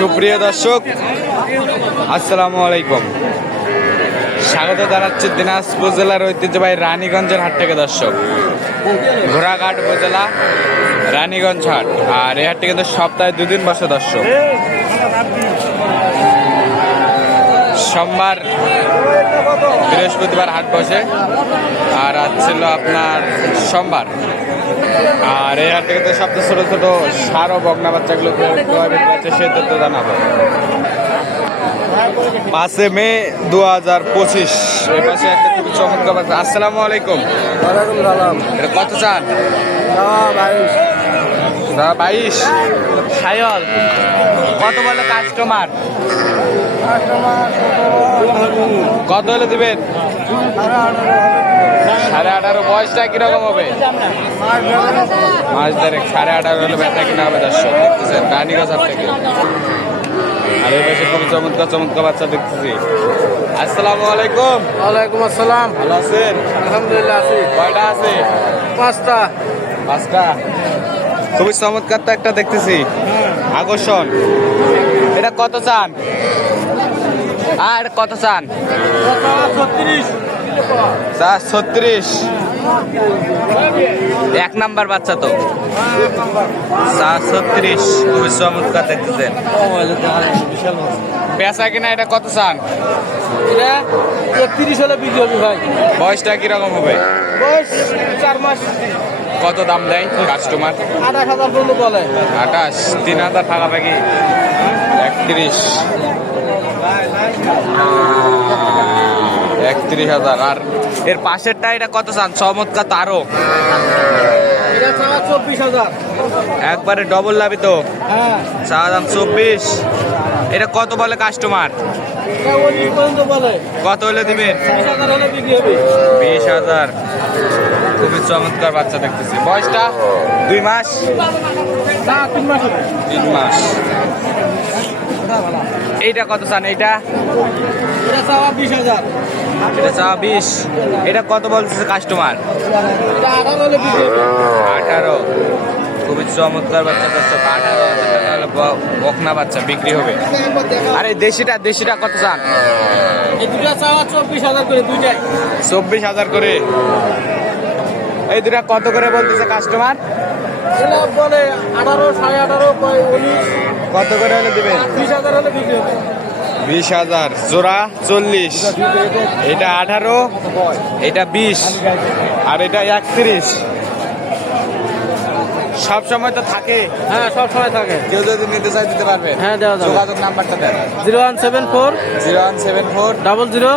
সুপ্রিয় দর্শক, আসসালামু আলাইকুম। স্বাগত জানাচ্ছি দিনাজপুর জেলার ঐতিহ্যবাহী রানীগঞ্জের হাট থেকে। দর্শক, ঘোড়াঘাট উপজেলা রানীগঞ্জ হাট, আর এই হাটটি কিন্তু সপ্তাহে দুদিন বসে। দর্শক, সোমবার বৃহস্পতিবার হাট বসে, আর আজ ছিল আপনার সোমবার। আর এই হাট থেকে তো সবচেয়ে ছোট ছোট সার ও বকনা বাচ্চাগুলো সে তথ্য জানাবো। 5 মে 2025। এই পাশে একটা খুবই চমৎকার বাচ্চা। আসসালামু আলাইকুম। এটা কত চান? 22। সায়ল কত বলে কাস্টমার? কত হলে দিবেন? 18.5। বয়সটা কিরকম হবে? মাস 18 18.5 হলে ব্যথা কিনা হবে। দর্শক দেখতেছেন রানীগঞ্জ হাট থেকে। আর এই পাশে খুবই চমৎকার চমৎকার বাচ্চা দেখতেছি। আসসালামু আলাইকুম। ওয়ালাইকুম আসসালাম। ভালো আছেন? আলহামদুলিল্লাহ আছি। কয়টা আছে? 5টা। 5টা। খুবই চমৎকার তো একটা দেখতেছি, আকর্ষণ। এটা কত চান? আর কত চান? 36। 1 নাম্বার বাচ্চা তো। 36। খুবই চমৎকার দেখতেছেন। পেঁচা কিনা এটা কত চান? এটা 31 হলে বিক্রি হবে ভাই। বয়সটা কিরকম হবে? বয়স 4 মাস। কত দাম দেয় কাস্টমার? 28,000 পর্যন্ত বলে। 28। 3,000 ভাগাভাগি। 31। 31,000। আর এর পাশেরটা এটা কত চান? চমৎকার তো আরো। এটা চাওয়া 24,000। একবারে ডবল লাভি তো। হ্যাঁ, চা দাম 24। এটা কত বলে কাস্টমার? এটা 19 পর্যন্ত বলে। কত হলে দিবেন? 30,000 হলে বিক্রি হবে। 20,000। খুবই চমৎকার বাচ্চা দেখতেছি। বয়সটা 2 মাস? না, 3 মাস হবে। 3 মাস। এইটা কত চান? এইটা এটা চাওয়া 20,000। এটা চা 20। এটা কত বলতেছে কাস্টমার? এটা 18 হলে বিক্রি হবে। 18। খুবই চমৎকার বাচ্চা দর্শক। 18,000 টাকা হলে বকনা বাচ্চা বিক্রি হবে। আর এই দেশিটা কত চান? এই দুটা চাওয়া 24,000 করে দুইটাই। 24,000 করে। এই দুটা কত করে বলতেছে কাস্টমার? এটা বলে 18, 18.5, 19। কত করে হলে দিবেন? 20,000 হলে বিক্রি হবে। 20,000। জোড়া 40। এটা 18, এটা 20, আর এটা 31। সব সময় তো থাকে। হ্যাঁ, সব সময় থাকে। কেউ যদি নিতে চায় দিতে পারবে। হ্যাঁ, দেওয়া যাবে। যোগাযোগ নাম্বারটা দেন। 0174 0174 00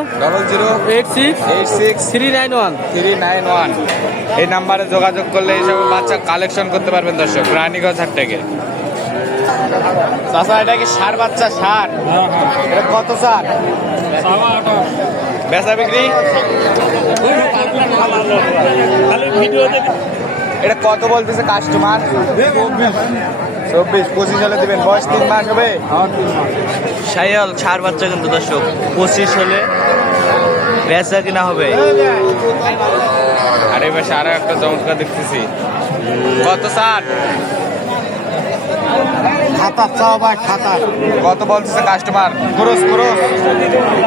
00 86 86 391। 391। এই নাম্বারে যোগাযোগ করলে এইসব বাচ্চা কালেকশন করতে পারবেন। দর্শক, রানীগঞ্জ হাট থেকে। চাচা, এটা কি ষাঁড় বাচ্চা? ষাঁড়। এটা কত চান? বেচা বিক্রি? এটা কত বলতেছে কাস্টমার? 24। 25 হলে দিবেন। বয়স 3 মাস হবে। সাইয়াল ছাড় বাচ্চা কিন্তু দর্শক 25 হলে বেচা কিনা হবে। আর এই পাশে আরো একটা চমৎকার দেখতেছি। কত চান? খাতা চাও ভাই, খাতা কত বলতেছে কাস্টমার? ক্রস।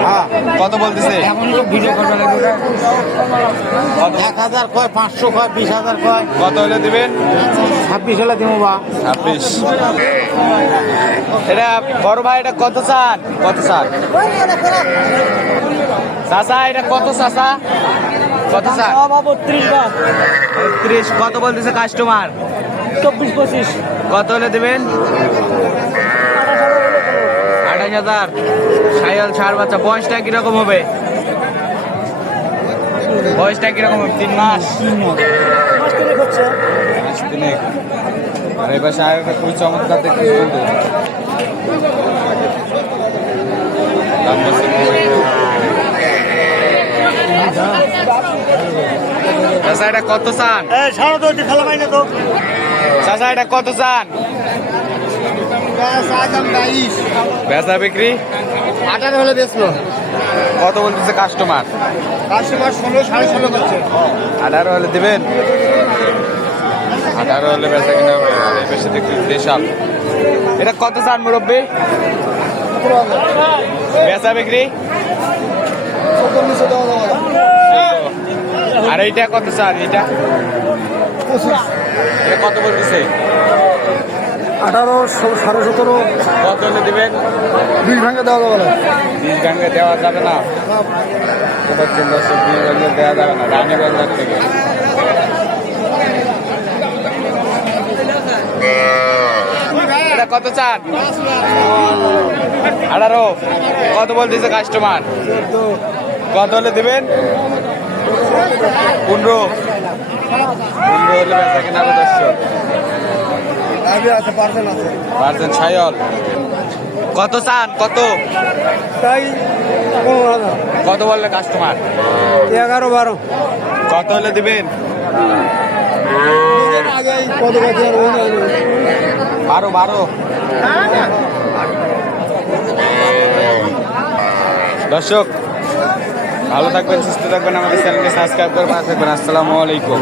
হ্যাঁ, কত বলতেছে? এখন তো ভিডিও করবে লাগবে। কত? 1,000 কয়, 500 কয়, 20,000 কয়। কত হলে দিবেন? 26 হলে দিব বা। 26। এটা বড় ভাই, এটা কত চান? কত চান চাচা? এটা কত চাচা? কত চান? 32 বা। 30। কত বলতেছে কাস্টমার? 24-25। কত হলে দিবেন? 28,000। সাইয়াল ষাঁড় বাচ্চা। বয়সটা কিরকম হবে? বয়সটা কিরকম হবে? 3 মাস। মাস 3। আর এই পাশে আর একটা খুবই চমৎকার দেখতেছি বন্ধু। চাচা, এটা কত চান? চাচা, এটা কত চান? বেচা বিক্রি? 18 হলে বেচলো। কত বলতেছে কাস্টমার? 16, 16.5 বলছে। 18 হলে দিবেন? 18 হলে বেচা কিনা হবে। আর এই পাশে দেখতে দেশাল। এটা কত চান মুরব্বী? বেচা বিক্রি? আর এইটা কত চান? এটা এটা কত বলতেছে? 18, 17.5 কত হলে দিবেন? 20 ভাঙে দেওয়া যাবে না। 20 ভাঙে দেওয়া যাবে না। এবার 20 ভাঙে দেওয়া যাবে না রানীগঞ্জ থেকে। এটা কত চান? 18। কত বলতেছে কাস্টমার? কত হলে দিবেন? 15 হলে বেচা কেনা হবে দর্শক। আছে পার্সেল আছে। পার্সেন্ট ছায়ল কত চান? কত তাই 15,000 কত বললে কাস্টমার? 11, 12 কত হলে দিবেন? আগে কত কত 12। দর্শক ভালো থাকবেন, সুস্থ থাকবেন, আমাদের চ্যানেলকে সাবস্ক্রাইব করে পাশে থাকবেন। আসসালামু আলাইকুম।